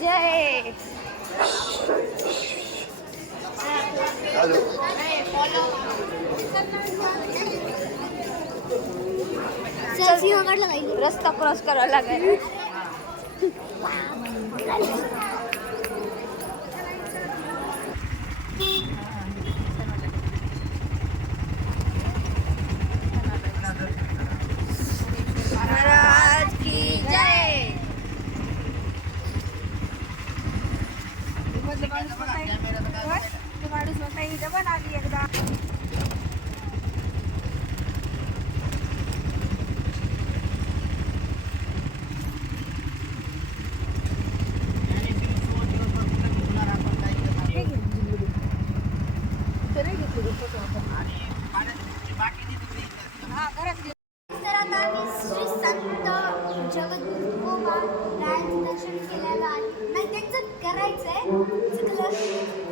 जय रस्ता क्रॉस करावा लागेल. महाराज की जय. माणूस पण आली एकदा.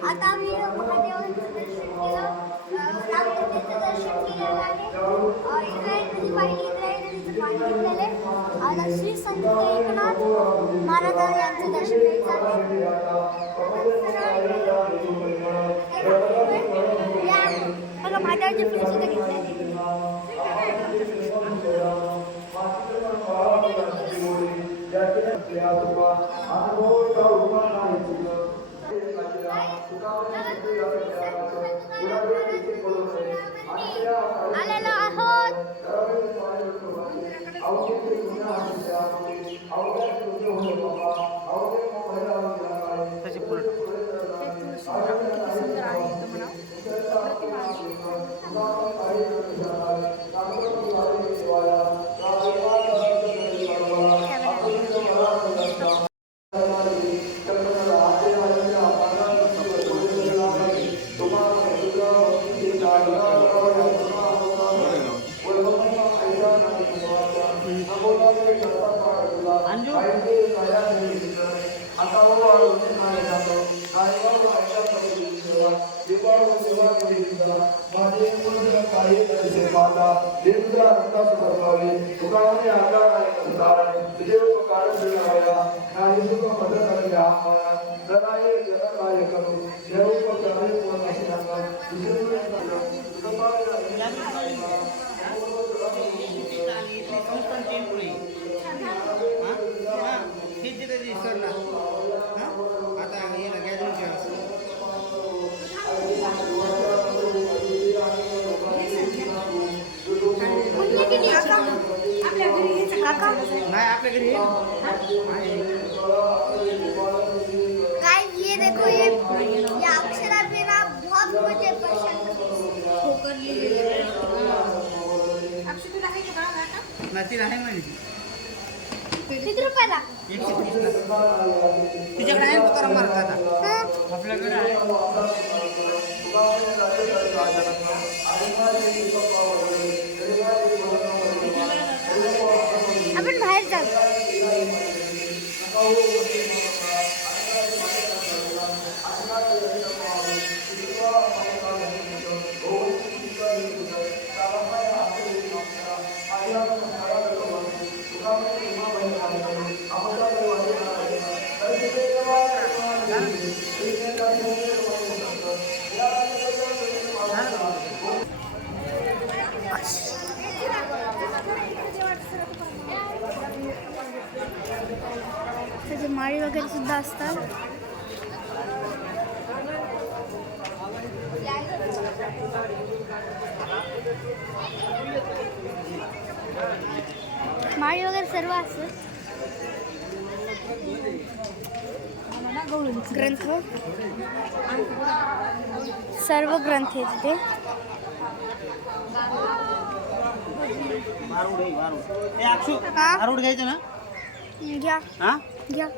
आता आम्ही महादेवांचं दर्शन केलं, राममंदिरचं दर्शन केलेलं आहे, इंद्रायणी नदी पाहिली, इंद्रायणी नदीचं पाणी घेतलेलं आहे. आता श्री संत एकनाथ महाराज यांचं दर्शन घ्यायचं आहे. बघा महादेवाची फुलं सुद्धा घेतलेली. आलेलो आहोत. ये देखो ये अक्षरा मेरा बहुत मुझे पसंद किती रुपयाला? 130 ला. तुझ्याकडे आहे तुकाराम महाराजाचा? आपल्याकडे आहे. आपण बाहेर जाऊ. त्याचे माळी वगैरे सुद्धा असतात. माळी वगैरे सर्व असतात. ग्रंथ सर्व ग्रंथ आहेत तिथे. घ्यायचं ना? घ्या घ्या.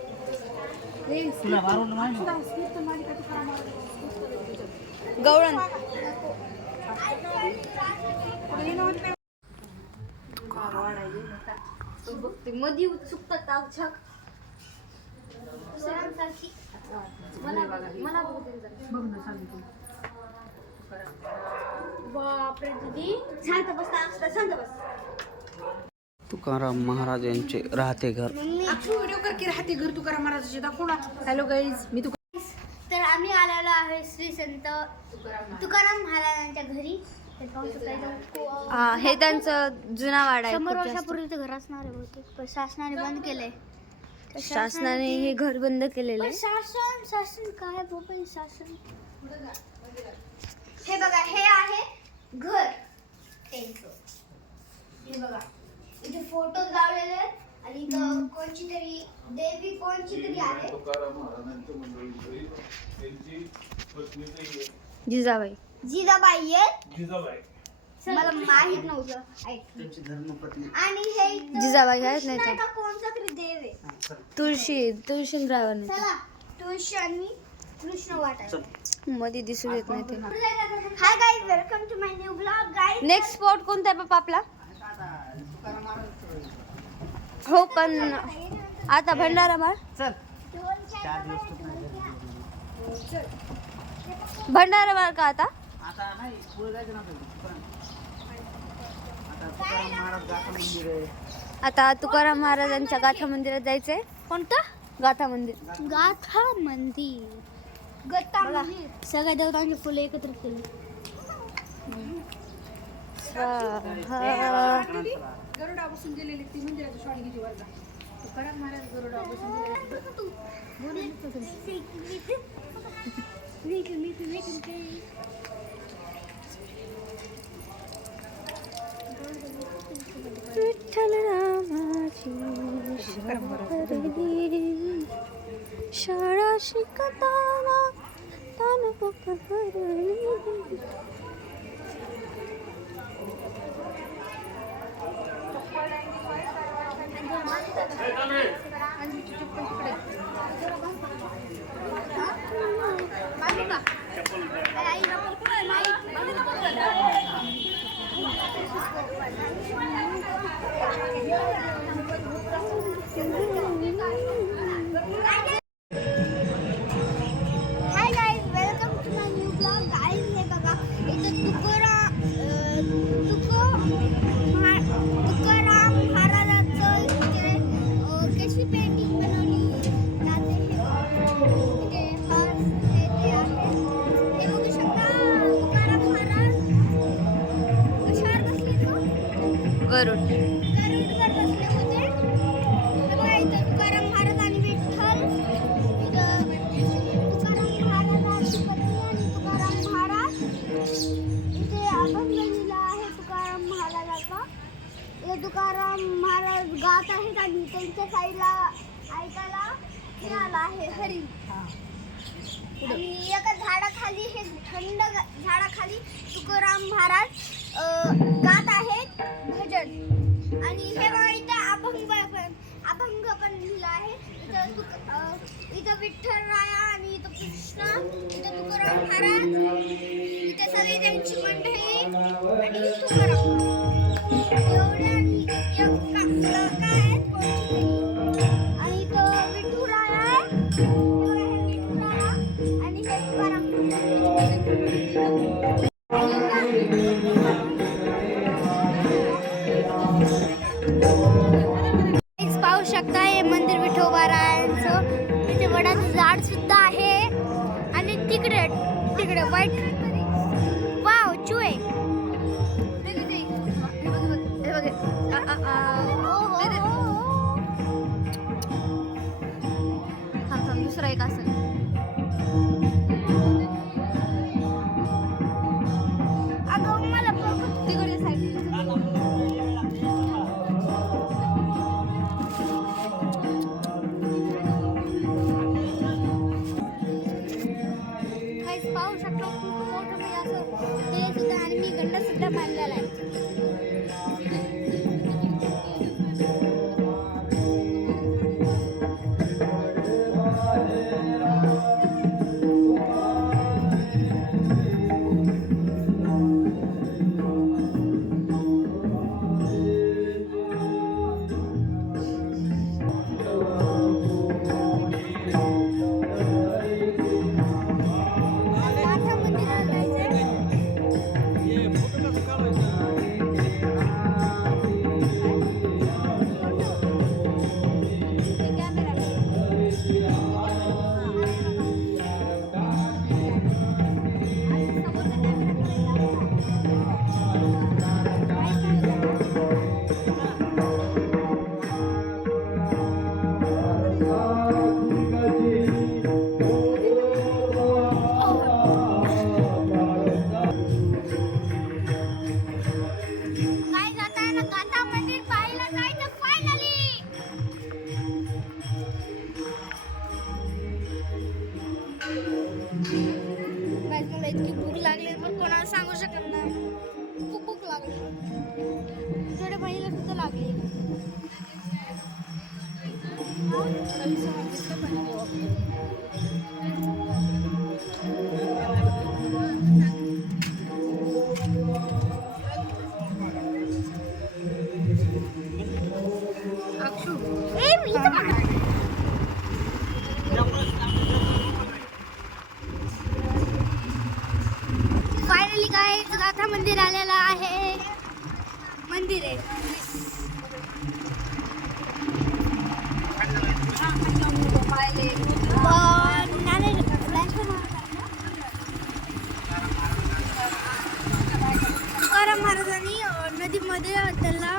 गवळण मध्ये उत्सुकता मला बघ ना सांगितलं. बापरे दीदी, शांत बस, शांत बस. तुकाराम महाराज यांचे राहते घर. व्हिडिओ कर की राहते घर तुकाराम महाराजाचे दाखव ना. हॅलो गाईज, मी तर आम्ही आलेलो आहे श्री संत तुकाराम महाराजांच्या घरी. हे त्यांचं जुना वाडा आहे. 100 वर्षापूर्वीचं घर असणार आहे बहुतेक, पण शासनाने बंद केलंय. शासनाने हे घर बंद केलेलं पण आहे. शासन काय बाबा शासन. हे बघा, हे आहे घर त्यांचं. हे बघा, इथे फोटो लावलेले आहेत आणि इथं कोणची तरी देवी कोणची तरी आहे. जिजाबाई. जिजाबाई आहेत. मला माहित नव्हतं. आणि हे इथं जिजाबाई आहेत नाही कृष्ण का कोणचा तरी देव आहे. तुळशीरावाने चला, तुळशी आणि कृष्ण वाटायला मध्ये दिसून येत नाही ते. Hi guys, welcome to my new blog guys. Next spot कोणता आहे बाबा आपला? हो पण आता भंडारा माळ. भंडारा माळ का आता? आता तुकाराम महाराजांच्या गाथा मंदिरात जायचंय. कोणतं? गाथा मंदिर. गाथा मंदिर. गत्ता मंदिर. सगळ्या देवतांची फुले एकत्रित केली. गरुडा बसून गेलेली ती मंदिराची शॉर्टगिरी वरला. तुकाराम महाराज गरुडा बसून विठ्ठल रामाची शाळा शिकताना तान पुकारली. Hi guys, welcome to my new blog guys. हे बघा, इथं तुकाराम महाराजांचं इथे कशी पेंटिंग बनवली जाते. इथे हर्ष हे ते आहे. हे बघू शकता, तुकाराम महाराज कशावर बसले तो? गरुड. गरुडवर बसले होते. हे बघा, इथं तुकाराम महाराज आणि विठ्ठल. इथं तुकाराम महाराजांची पत्नी आणि तुकाराम महाराज. इथे अभंग लिहिला आहे तुकाराम महाराजाचा. इथे तुकाराम महाराज गात आहेत आणि त्यांच्या साईडला ऐकायला हे आला आहे हरिण. आणि एका झाडाखाली, हे थंड झाडाखाली तुकाराम महाराज गात आहेत भजन. आणि हे बघा, इथं अभंग पण लिहिला आहे. इथं विठ्ठल राया आणि इथं कृष्ण, इथं तुकाराम महाराज, इथे सगळी त्यांची मंडळी आणि तुकाराम एवढे. आणि काय आहेत कोणची तरी. आणि इथं विठुराया आहे. हे बघा, हे विठुराया आणि हे तुकाराम. पाहू शकता, हे मंदिर विठोबारायांचं. तिथे वडाचं झाड सुद्धा आहे. आणि तिकडे वाईट वाव चुए. दुसरा एक असेल. अगं मला तिकडे साईड. अक्षू ए मी इथं बघ. फायनली काय गाथा मंदिर आलेलं आहे. मंदिर आहे. तुकाराम महाराजांनी नदीमध्ये त्याला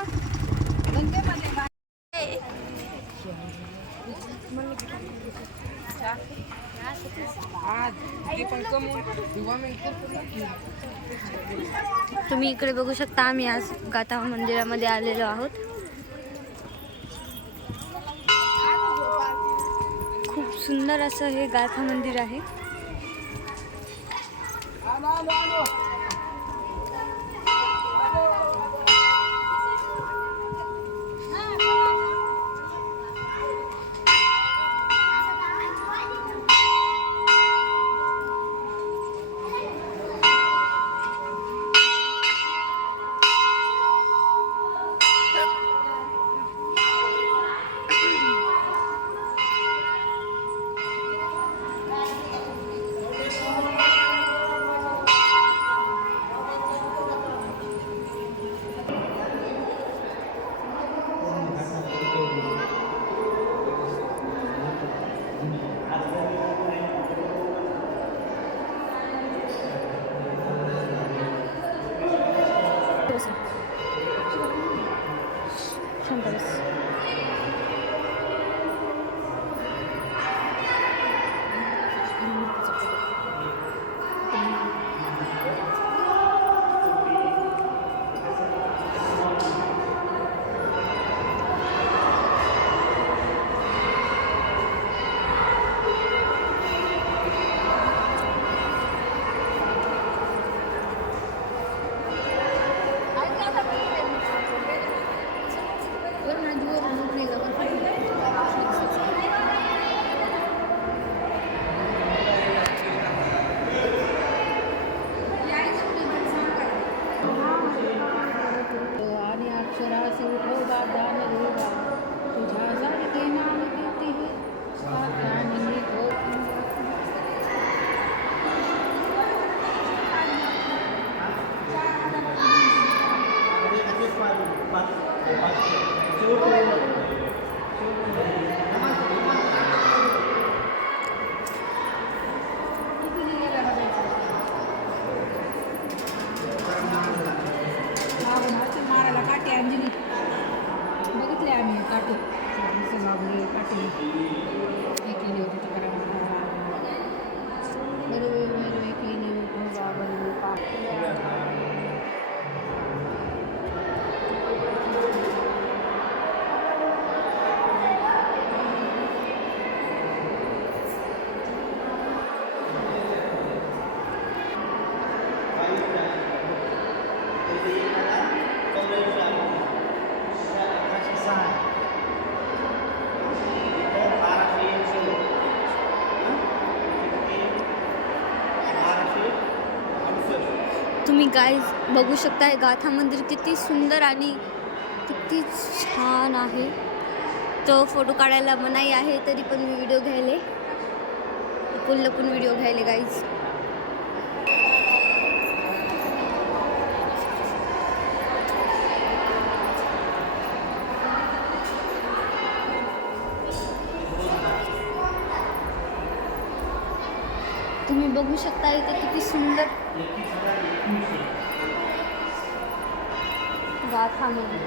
तुम्ही इकडे बघू शकता, आम्ही आज गाथा मंदिरामध्ये आलेलो आहोत. खूप सुंदर असं हे गाथा मंदिर आहे. शांत बस. आणि अक्षरासी उठोबा दान देवा तुझ्यासारखे नाम किती सातानी निघो. मारायला काटे अंजली बघितले आम्ही काटे लागले काटे हे केले होते तुकाराम बरोबर केले तुम्ही गाईज बघू शकता, हे गाथा मंदिर किती सुंदर आणि किती छान आहे. तो फोटो काढायला मनाई आहे, तरी पण मी व्हिडिओ घ्यायले लपून व्हिडिओ घ्यायले गाईज. तुम्ही बघू शकता इथे किती सुंदर गाथा मंदिर.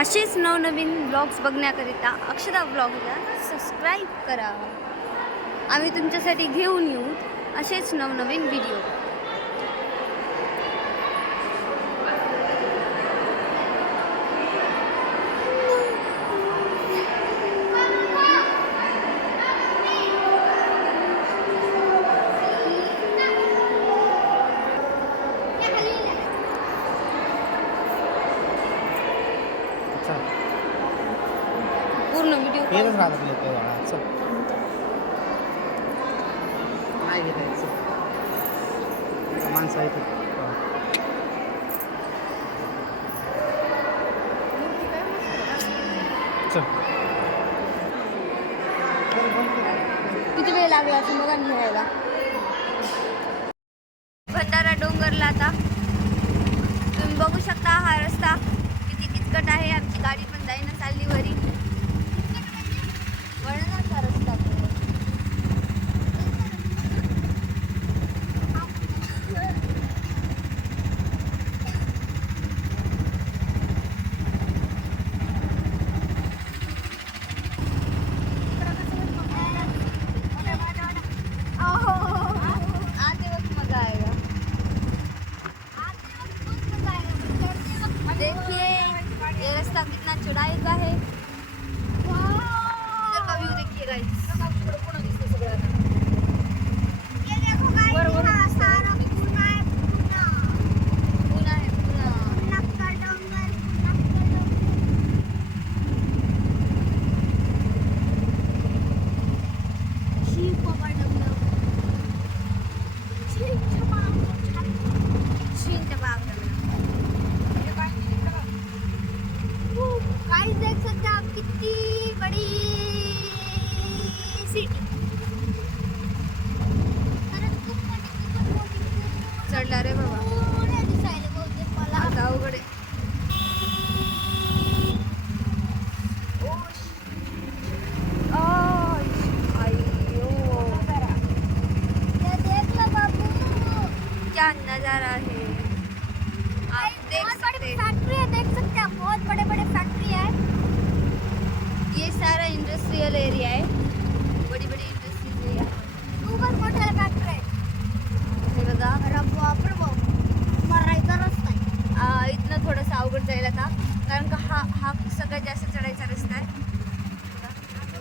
असेच नवनवीन ब्लॉग्स बघण्याकरिता अक्षदा ब्लॉगला सबस्क्राईब करा. आम्ही तुमच्यासाठी घेऊन येऊ असेच नवनवीन व्हिडिओ. पूर्ण व्हिडिओ येतच राहतात लोक बाळा. चल नाही घेतायचं माणसं आहेत. चल किती वेळ लागला असं बघा घ्यायला. भंडारा डोंगरला आता तुम्ही बघू शकता. हा रस्ता किती किचकट आहे. आमची गाडी पण जाईना चालली वरी. वळणाचा रस्ता आते वक्त मजा आएगा. देखिए ये रास्ता कितना चौड़ाई का है. इधर का व्यू देखिए गाइस. ये देखो गाइस, यहाँ सारा पूना है, पूना. पुन्हा आहे पुन्हा. नक्का डोंगर, नक्का डोंगर. शिवबाबा डोंगर. शिवबाबा शीनच्या बागला. गाइस देख सकते हैं आप कितनी बड़ी सिटी. चढला रे बाबा. दिसायला बहुतेक मला. आता अवघड आहे. अय्यो. ये देख लो बाबू. क्या नजारा है. आप देख बहुत सकते बड़ी हैं. फैक्ट्री है, देख सकते हैं. बहुत बड़े बड़े फैक्ट्री है. ये सारा इंडस्ट्रियल एरिया आहे. बडी बडी इंडस्ट्रीज एरिया. खूपच मोठा फॅक्टरी आहे. हे बघा. अरे बापरे बाप. मरायचा रस्ता आहे. इथनं थोडंसं अवघड जायला का कारण का हा सगळ्यात जास्त चढायचा रस्ता आहे.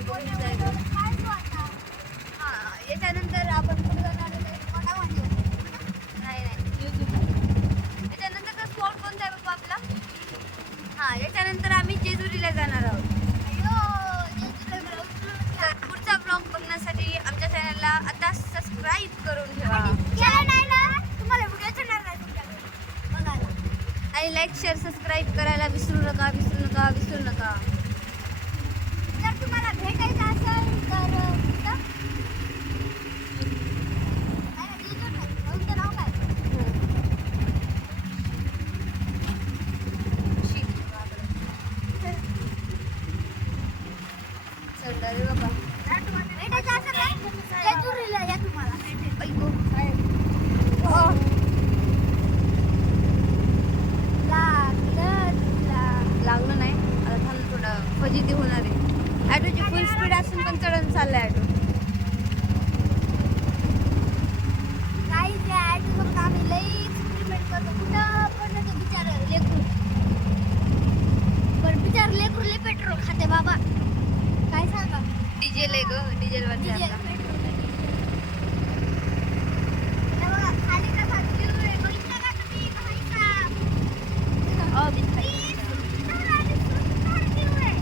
बघून जायचं. काय तो आता? हां याच्यानंतर आपण कुठे जाणार आहे. कोणामध्ये? नाही याच्यानंतरचा स्पॉट कोणता आहे बाबा आपला. हां याच्यानंतर आम्ही जेजुरीला जाणार आहोत. अय्यो, जेजुरीला उचलून तर पुढचा ब्लॉग बघण्यासाठी आमच्या चॅनलला आता सबस्क्राईब करून ठेवा केलं नाही ना, तुम्हाला व्हिडिओ येणार नाही तुमच्याकडे बघायला. आणि लाईक शेअर सबस्क्राईब करायला विसरू नका विसरू नका विसरू नका. जर तुम्हाला भेटायचं असेल तर कुठं? नाही, जेजुरी नाही. तुमचं नाव काय? चढला रे बाबा. भेटायचं असेल ना, जेजुरीला या तुम्हाला भेटेल. ऐको लागलं नाही. आता थांब थोडं फजिती होणार आहे. ॲटोची फुल स्पीड असून पण चढून चाललाय ॲटो. काही जे ॲटोसोबत आम्ही लई एक्सपेरिमेंट करतो. कुठं पण ते बिचारं लेकरू. पण बिचारं लेकरू लई पेट्रोल खाते बाबा. काय सांगा? डिझेल आहे ग. डिझेलवरती डिझेल, आपला. पेट्रोल. हे बघा, खाली कसा view आहे. बघितलं का तुम्ही? खालीचा. किती सुंदर आणि सुंदर view आहे.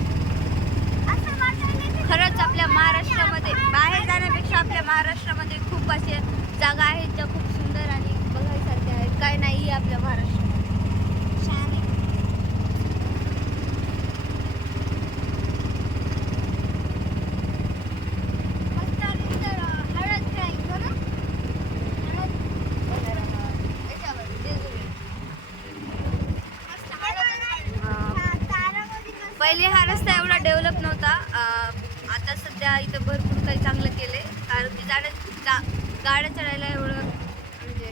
असं वाटायला की खरंच आपल्या महाराष्ट्रामध्ये बाहेर जाण्यापेक्षा आपल्या महाराष्ट्रामध्ये खूप अशा जागा आहेत ज्या खूप सुंदर आणि बघायसारख्या आहेत. काय नाही आहे आपल्या महाराष्ट्रात. छान आहे. मस्त आणि तर हळद खेळायचं ना? हळद. याच्यावर जेजुरी. मस्त हळद. हा. तारामध्ये मस्त पहिले हा रस्ता एवढा डेव्हलप नव्हता. आता सध्या इथं भरपूर काही चांगलं केलंय, कारण की गाड्या चढायला एवढं म्हणजे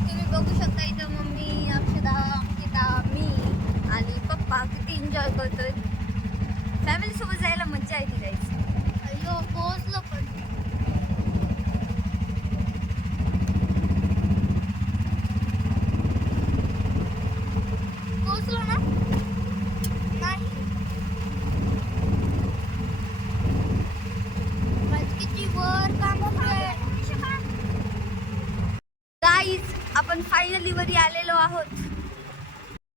तुम्ही बघू शकता इथं मम्मी, अक्षदा, अंकिता, मी आणि पप्पा किती एन्जॉय करतोय. फॅमिली सोबत जायला मज्जा येते जायची. अय्यो पोहोचलो पण. पोहोचलो ना? नाही. किती वर काम होतंय. गाईज आपण फायनली वरी आलेलो आहोत.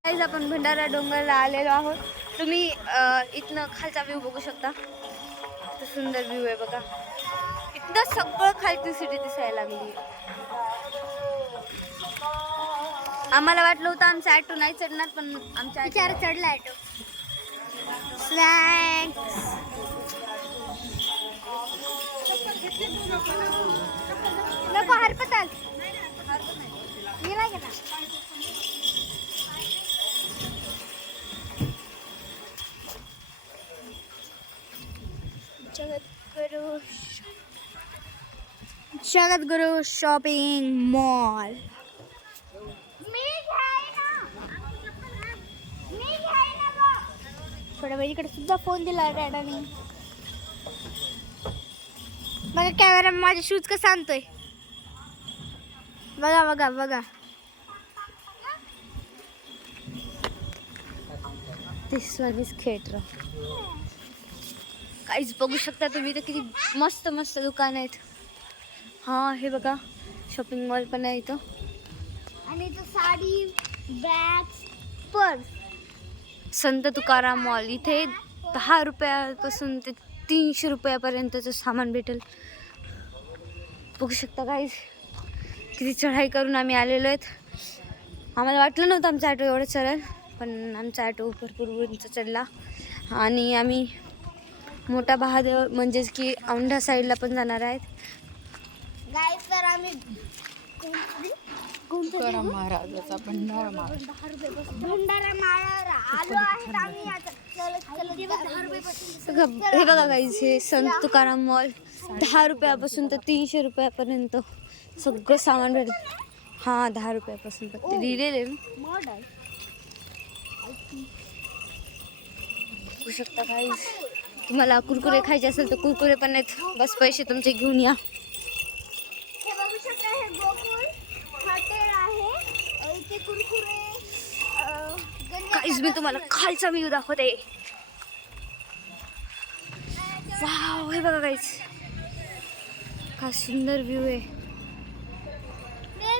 गाईज आपण भंडारा डोंगरला आलेलो आहोत. तुम्ही इथनं खालचा व्ह्यू बघू शकता. सुंदर व्ह्यू आहे बघा. इथनं सगळं खालची सिटी दिसायला लागली. आम्हाला वाटलं होतं आमचा ऑटो नाही चढणार, पण आमच्या विचार चढला ऑटो. स्नॅक्स नको हरपताल मी नाही घेणार. जगद्गुरु शॉपिंग मॉल. थोड्या वेळ इकडे सुद्धा फोन दिला डॅडानी. बघा कॅमेरा माझे शूज कसं आणतोय. बघा बघा बघा. दिस वन इज थिएटर. काहीच बघू शकता तुम्ही तर किती मस्त मस्त दुकान आहेत. हा हे बघा शॉपिंग मॉल पण आहे इथं. आणि इथं साडी, बॅग्स, पर्स. संत तुकाराम मॉल. इथे 10 रुपयापासून ते 300 रुपयापर्यंतचं सामान भेटेल. बघू शकता गाईज किती चढाई करून आम्ही आलेलो आहेत. आम्हाला वाटलं नव्हतं आमचा ऑटो एवढं चढेल, पण आमचा ऑटो भरपूर उंच चढला. आणि आम्ही मोठा महादेव म्हणजेच की औंढा साईडला पण जाणार आहेत. गाईज तर आम्ही तुकाराम महाराजाचा भंडारा माळ. भंडारा माळावर आलो आहेत आम्ही आता. हे बघा गाईज हे संत तुकाराम मॉल. 10 रुपयापासून तर 300 रुपयापर्यंत सगळं सामान भेटत. हां 10 रुपयापासून फक्त लिहिलेले बघू शकता गाईज. तुम्हाला कुरकुरे खायचे असेल तर कुरकुरे पण आहेत. बस पैसे तुमचे घेऊन या. हे बघू शकता हे गोकुळ हॉटेल आहे. इथे कुरकुरे गाईज मी तुम्हाला खालचा व्ह्यू दाखवते. वाव हे बघा गाईज काय सुंदर व्ह्यू आहे.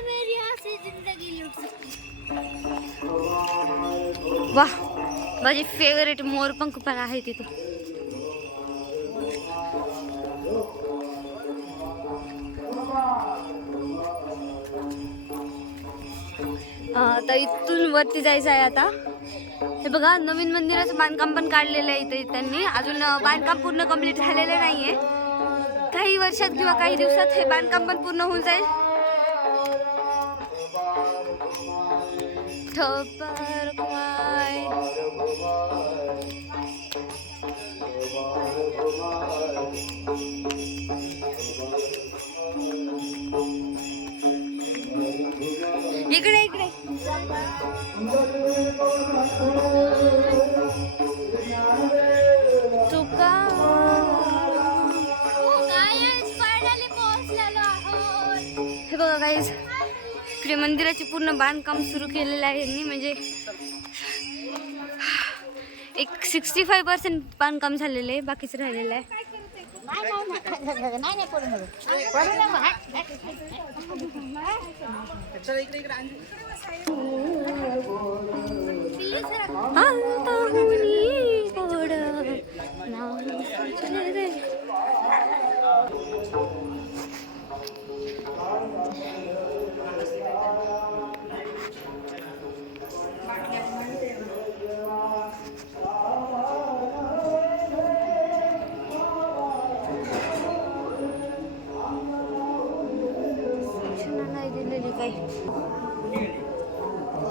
मेरी हसी जिंदगी लुट सकती. वाह माझे फेवरेट मोरपंख पण आहे तिथे. तर इथून वरती जायचं आहे आता. हे बघा नवीन मंदिराचं बांधकाम पण काढलेलं आहे इथे त्यांनी. अजून बांधकाम पूर्ण कंप्लीट झालेलं नाहीये. काही वर्षात किंवा काही दिवसात हे बांधकाम पण पूर्ण होऊन जाईल. इकडे इकडे तुका हे बघा गाईज इकडे मंदिराचे पूर्ण बांधकाम सुरू केलेलं आहे यांनी. म्हणजे एक 65% बांधकाम झालेलं आहे, बाकीचं राहिलेलं आहे. काय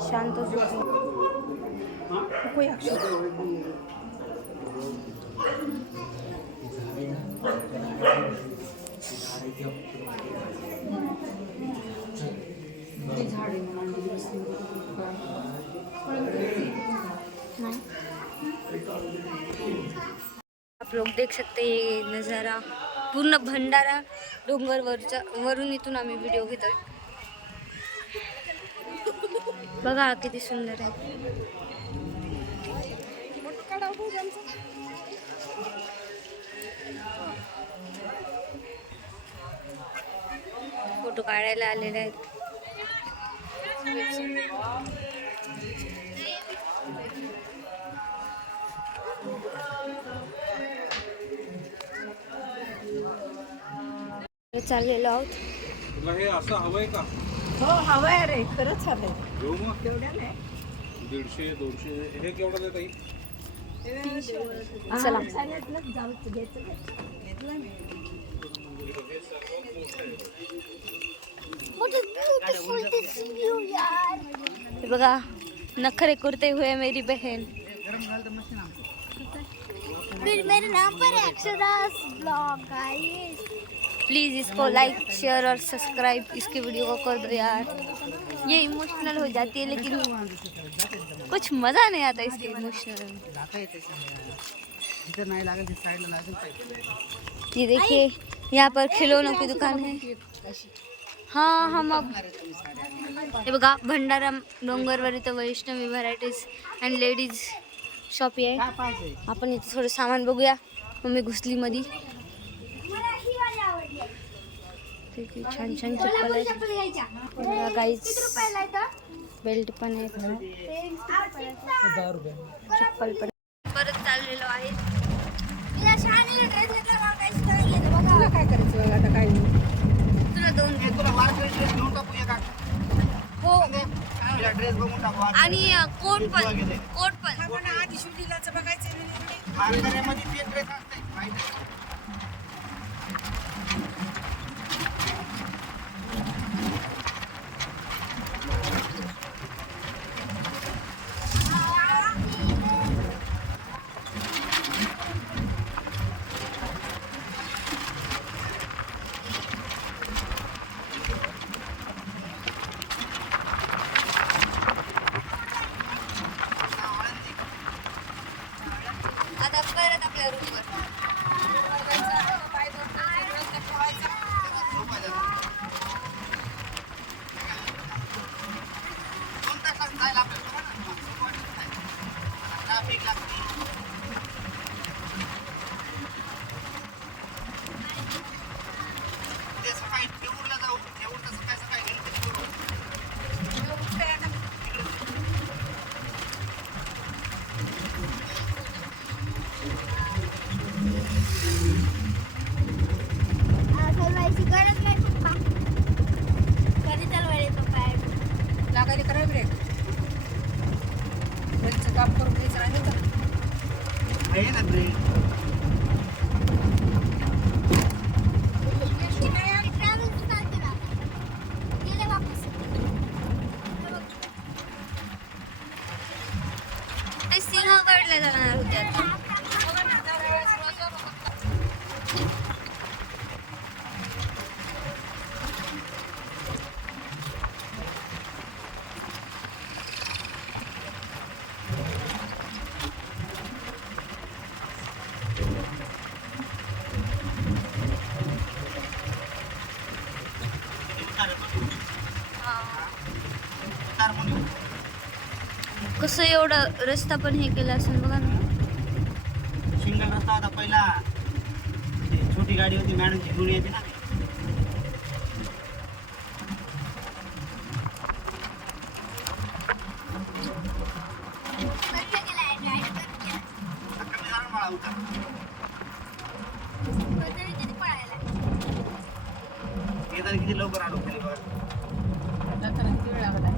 शांत झोप. होय अक्षय. ते झाड आहे म्हणून आणली बसली. नहीं आप लोग देख सकते हैं ये नज़ारा पूर्ण भंडारा डोंगर वरून इथून आम्ही व्हिडिओ घेतोय. बघा किती सुंदर आहे. फोटो काढायला आलेले आहेत. चाललेलो आहोत. तुला हे असं हवंय का? हो हवंय रे, खरंच हवंय. घेऊ मग तेवढ्या नाही. 150 200 हे केवढं देत आहे? चला हे बघा नखरे करते हुए मेरी बहन. फिर मेरे नाम पर अक्षरास ब्लॉग गाइस. प्लीज़ इसको लाइक शेयर और सब्सक्राइब इसकी वीडियो को कर दो यार. ये इमोशनल हो जाती है लेकिन कुछ मज़ा नहीं आता इसके इमोशनल में. ये देखिए यहाँ पर खिलौनों की दुकान है. हाँ हम अब हे बघा भंडारा डोंगरवर इथं Vaishnavi varieties and ladies shop आहे. आपण इथे थोडं सामान बघूया. मम्मी घुसली मध्ये. मला ही वाली आवडली. किती छान छान चप्पल आहेत. चप्पल घ्यायच्या. बघा गाईज किती रुपयाला येतं? बेल्ट पण आहेत. चप्पल पण. परत चाललेलो आहे. तिला शहाणीला ड्रेस घेतला मला काहीच नाही घेतलं बघा. तुला काय करायचं बघ आता काय नाही. तुला दोन घे. हो ड्रेस बघून टाकू. आणि कोट पण. कोट पण. आपण आधी शिवलीलाचं बघायचं नाही. कारखान्यामध्ये ते ड्रेस असते माहिती आहे? आता परत आपल्या रूमवर. चालवायची गरज नाही पप्पा. कधी चालवायला पप्पा आहे? लागायला करा ब्रेक. ब्रेकचं काम करून घ्यायचं राहिलं तर. आहे ना ड्रेस. ट्रॅव्हल्स चालते ना. गेले वापस. ते सिंहगडला जाणार होते आता. कसं एवढं रस्ता पण हे केला असेल बघा ना. सिंगल रस्ता होता पहिला. ते छोटी गाडी होती मॅडमची घेऊन येते ना. कधी गेलाय ड्राईव्ह करून गेला. कमी जाणार मला होता. कधी किती पळायला. हे तर किती लवकर आलो खाली बघा. जाताना किती वेळ लागला.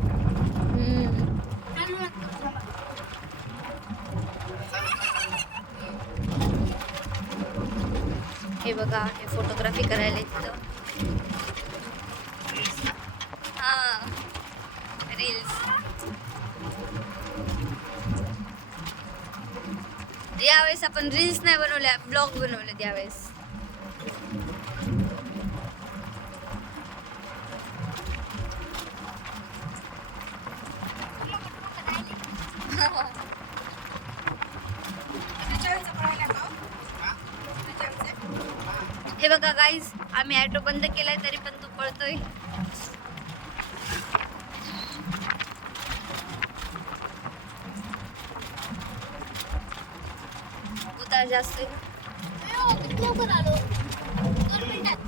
चालू लागतो बाबा. हे बघा हे फोटोग्राफी करायला तिथं. हा रील्स. यावेळेस आपण रील्स नाही बनवल्या, ब्लॉग बनवले यावेळेस. हे बघा गाईज, आम्ही ऑटो बंद केलाय तरी पण तो पळतोय. उतार जास्त आहे. किती लवकर आलो 2 मिनिटात.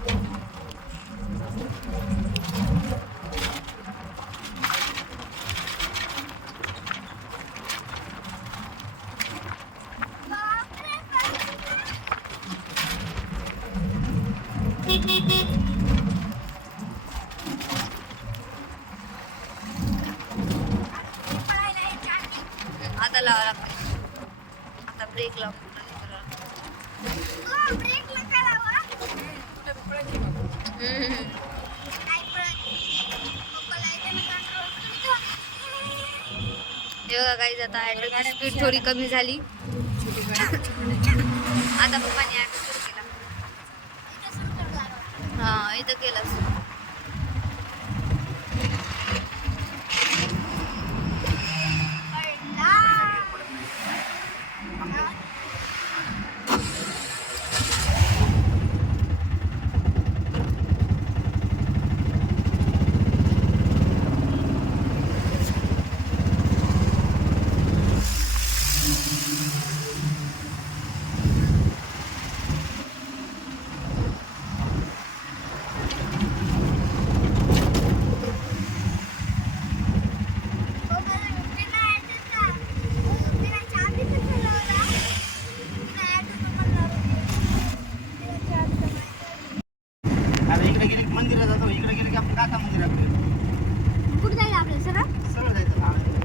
आता लावा लागते. आता ब्रेक लावून ब्रेक नका लावा. हम्म. नाही पळत. पप्पाला इथे मी कंट्रोल हे बघा गाईज, आता ऑटोची स्पीड थोडी कमी झाली. आता पप्पाने ऑटो सुरू केला. हा, इथं केलं. आता इकडे गेले की मंदिरात जातो, इकडे गेले की आपण गाथा मंदिरात गेलो. कुठे जायला आपल्याला सरळ सरळ जायचं दहा मिनिटं.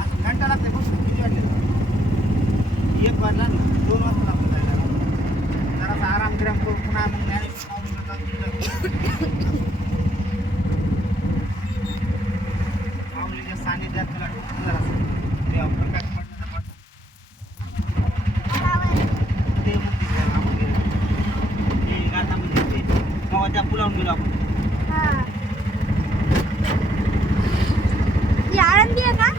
आज घंटा लागते बघ किती वाजले. 1 वाजला ना, 2 वाजता लागतो जायला. जरासा आराम गिराम करून पुन्हा मग ज्ञानेश्वर माऊलीला जाऊन तिकडं माऊलीच्या सानिध्यात तुला ठेवून जरासं देवा प्रकाश पडण्याचा पडतो. ते मंदिर आहे, हा मंदिर आहे. हे गाथा मंदिर ते तेव्हा त्या पुलावून गेलो आपण. ही आळंदी आहे का?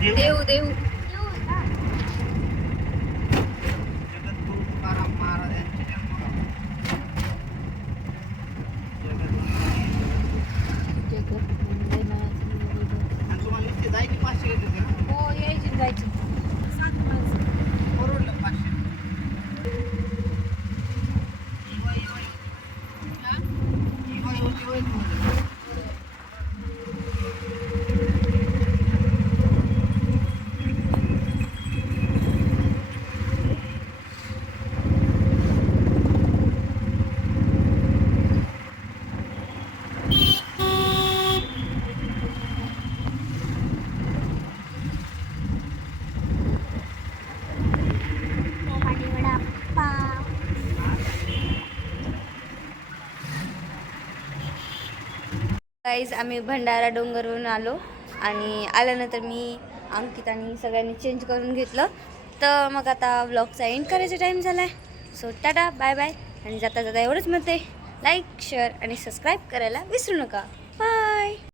देव देऊ देऊ. येऊ का? जगद्गुरु तुकाराम महाराज यांचे जन्मगाव. आणि तुम्हाला इथे जायची 500 घेतले होते ना? हो, यायची जायची. 7 माणसं. परवडलं 500. इवाई होती होय तुम्हाला. पोहाडी वडा पाव. गाईज, आम्ही भंडारा डोंगरवरून आलो आणि आल्यानंतर मी, अंकित आणि सगळ्यांनी चेंज करून घेतलं. तर मग आता व्लॉगचा एंड करायचा टाईम झाला आहे. So tata, bye bye. आणि जाता जाता एवढंच म्हणते, लाईक शेअर आणि सबस्क्राईब करायला विसरू नका. बाय.